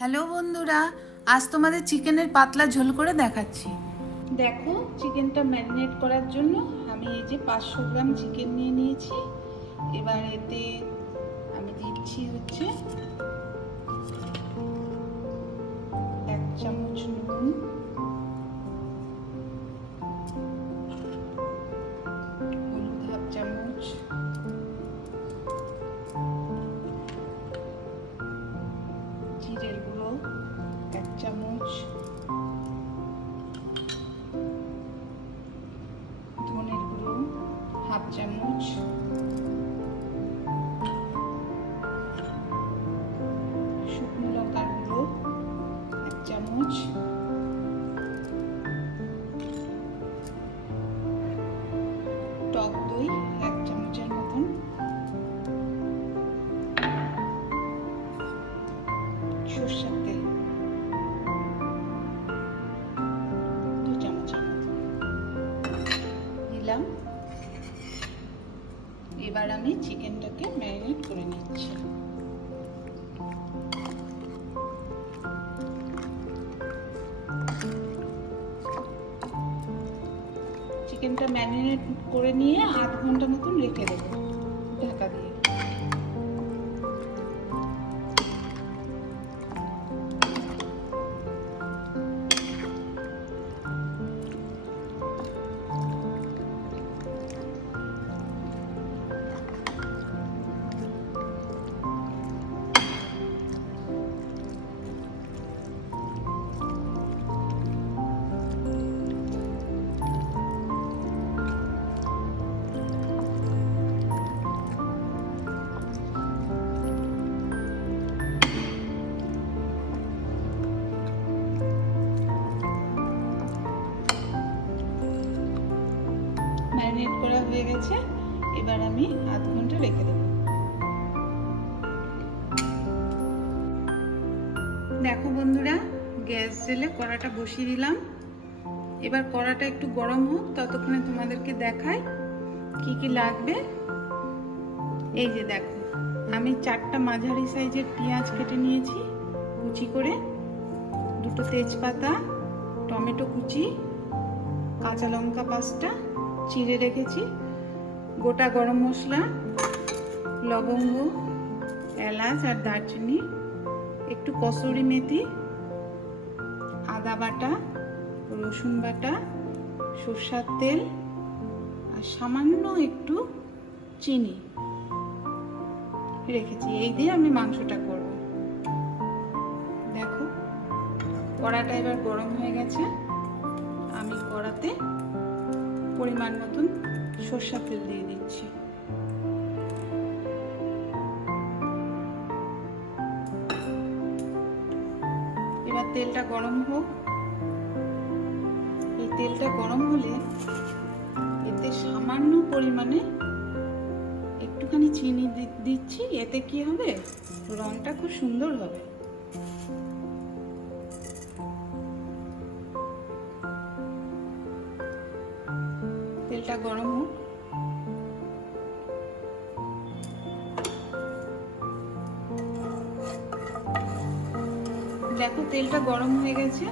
Hello বন্ধুরা, আজ তোমাদের চিকেনের পাতলা ঝোল করে দেখাচ্ছি। দেখো, চিকেনটা ম্যারিনেট করার জন্য আমি এই যে পাঁচশো গ্রাম চিকেন নিয়ে নিয়েছি। এবার এতে আমি দিচ্ছি হচ্ছে চামচ টক দই এক চামচের মতন সর্ষের তেল দু চামচের মতন দিলাম এবার আমি চিকেনটাকে ম্যারিনেট করে নিচ্ছি করে নিয়ে আধ ঘণ্টা মতন রেখে দেবো। দেখো বন্ধুরা, গ্যাস জেলে কড়াটা বসিয়ে দিলাম। এবার কড়াটা একটু গরম হোক, ততক্ষণে তোমাদেরকে দেখাই কি কি লাগবে। এই যে দেখো, আমি চারটা মাঝারি সাইজের পেঁয়াজ কেটে নিয়েছি, কুচি করে। দুটো তেজপাতা, টমেটো কুচি, কাঁচা লঙ্কা পাঁচটা চিড়ে রেখেছি। গোটা গরম মশলা, লবঙ্গ, এলাচ আর দারচিনি। একটু কসুরি মেথি, আদা বাটা, রসুন বাটা, সর্ষার তেল আর সামান্য একটু চিনি রেখেছি। এই দিয়ে আমি মাংসটা করব। দেখো, কড়াটা এবার গরম হয়ে গেছে। আমি কড়াতে পরিমাণ মতন সর্ষার তেল দিয়ে দিচ্ছি। তেলটা গরম হোক। এই তেলটা গরম হলে এতে সামান্য পরিমাণে একটুখানি চিনি দিচ্ছি। এতে কি হবে? রংটা খুব সুন্দর হবে। দেখো, তেলটা গরম হয়ে গেছে।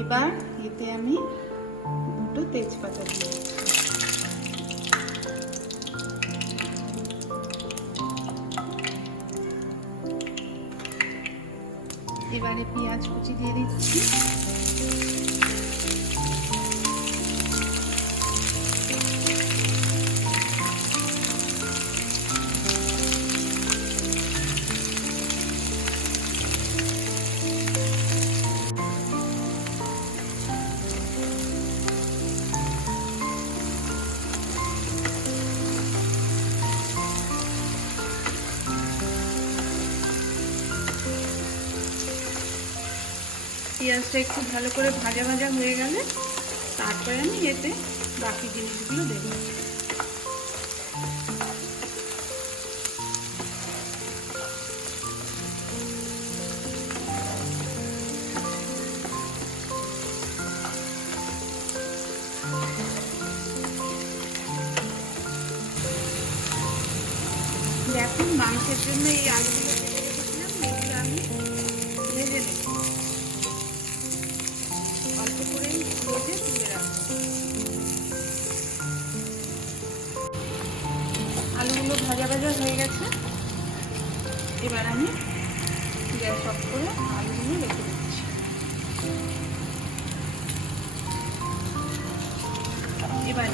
এবার এতে আমি দুটো তেজপাতা দিয়ে এবারে পেঁয়াজ কুচি দিয়ে দিচ্ছি। পেঁয়াজটা একটু ভালো করে ভাজা ভাজা হয়ে গেলে তারপরে আমি এতে বাকি জিনিসগুলো দেবো। দেখুন মাংসের জন্য এই আলুগুলো আলুগুলো ভাজা ভাজা হয়ে গেছে। এবার আমি গ্যাস অফ করে আলুগুলো রেখে দিচ্ছি। এবার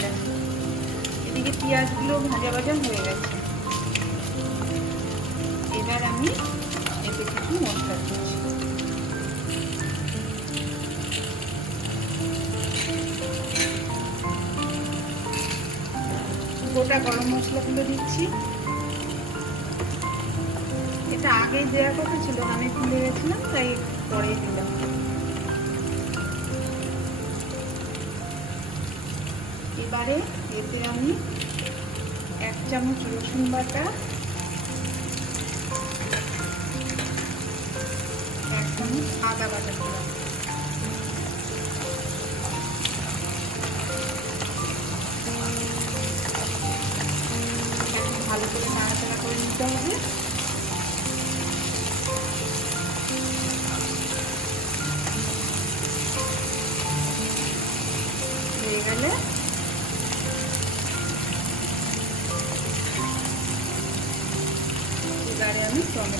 এদিকে পেঁয়াজগুলো ভাজা ভাজা হয়ে গেছে। এবার আমি এতে কিছু মশলা দিচ্ছি। গোটা গরম মশলাগুলো দিচ্ছি। এটা আগেই দেওয়ার কথা ছিল, আমি ভুলে গেছিলাম তাই পরে দিলাম। এবারে এতে আমি এক চামচ রসুন বাটা, এক চামচ আদা বাটা দিলাম। ভালো করে নাড়াচাড়া করে নিতে হবে। হয়ে গেলে। এবারে আমি টমেটো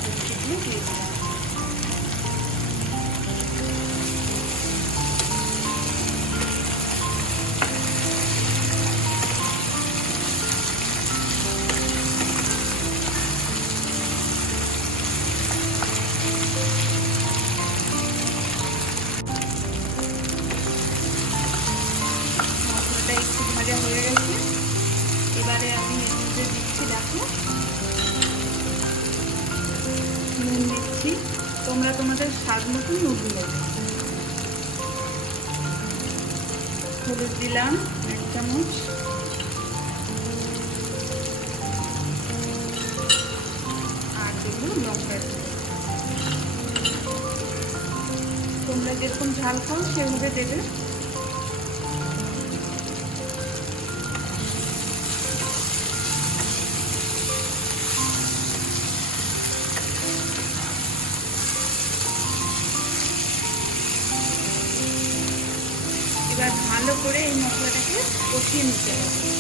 নুন দিচ্ছি তোমরা তোমাদের স্বাদ মতো নুন দেবে হলুদ দিলাম, এক চামচ। আর দেবো লঙ্কা তোমরা যেরকম ঝাল খাও, সেভাবে দেবে। কষিয়ে নিতে হবে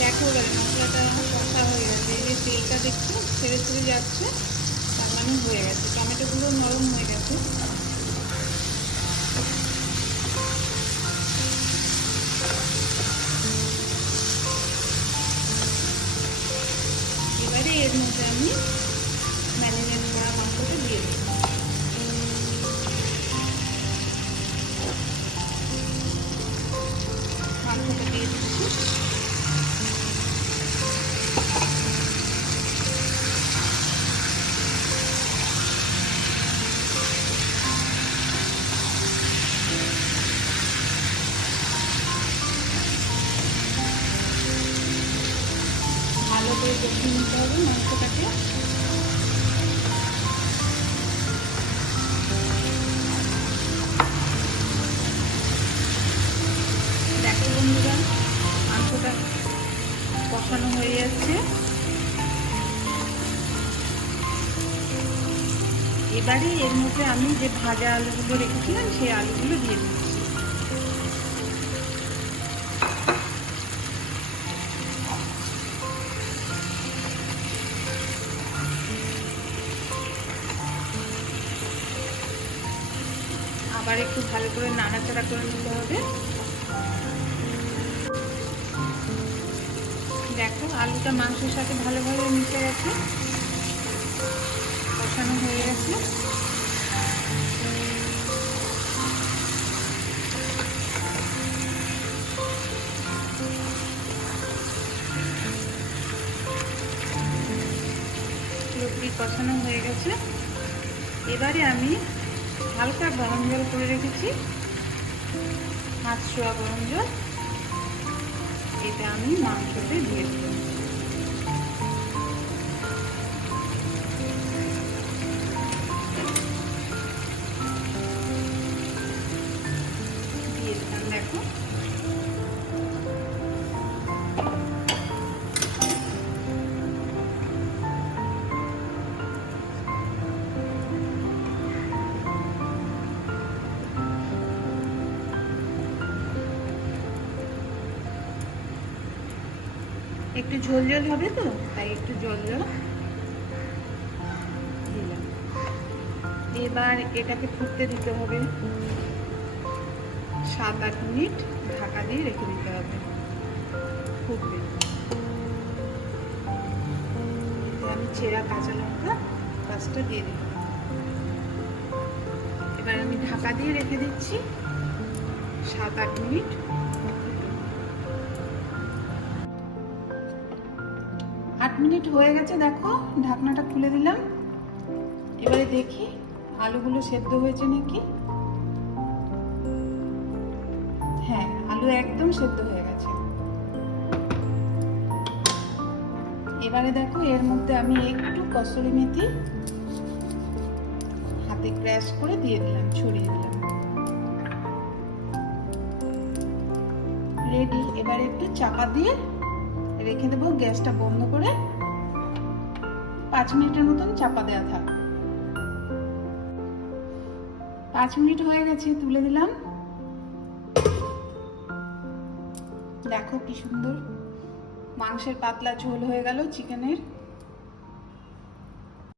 দেখো মশলাটা কষা হয়ে গেছে। এই যে তেলটা দেখছ, ছেড়ে ছেড়ে যাচ্ছে, তার মানে হয়ে গেছে। টমেটোগুলো নরম হয়ে গেছে। এর হয়ে যাচ্ছে এবারে এর মধ্যে আমি যে ভাজা আলুগুলো রেখেছিলাম, সেই আলুগুলো দিয়ে দিচ্ছি। আবার একটু ভালো করে নাড়াচাড়া করে নিতে হবে। আলুটা মাংসের সাথে ভালোভাবে মিশে গেছে। কষানো হয়ে গেছে। পুরোপুরি কষানো হয়ে গেছে। এবারে আমি হালকা গরম জল করে রেখেছি। হাত ছোয়া গরম জল। এটা আমি মাংসতে দিয়ে একটু ঝোল ঝোল হবে তো? তাই একটু জল জল দিলাম এবার এটাকে ফুটতে দিতে হবে। সাত আট মিনিট ঢাকা দিয়ে রেখে দিতে হবে। ফুটবে। আমি চেরা কাঁচা লঙ্কা পাঁচটা দিয়ে দিলাম। এবার আমি ঢাকা দিয়ে রেখে দিচ্ছি সাত আট মিনিট। মিনিট হয়ে গেছে, দেখো, ঢাকনাটা খুলে দিলাম। এবারে দেখি আলুগুলো সেদ্ধ হয়েছে নাকি? হ্যাঁ আলু একদম সেদ্ধ হয়ে গেছে। এবারে দেখো, এর মধ্যে আমি একটু কসুরি মেথি হাতে ক্র্যাশ করে দিয়ে দিলাম, ছড়িয়ে দিলাম। রেডি, এবারে একটু চাপা দিয়ে রেখে দেবো, গ্যাসটা বন্ধ করে পাঁচ মিনিটের মতন চাপা দেওয়া থাক। পাঁচ মিনিট হয়ে গেছে, তুলে দিলাম দেখো কি সুন্দর, মাংসের পাতলা ঝোল হয়ে গেল চিকেনের।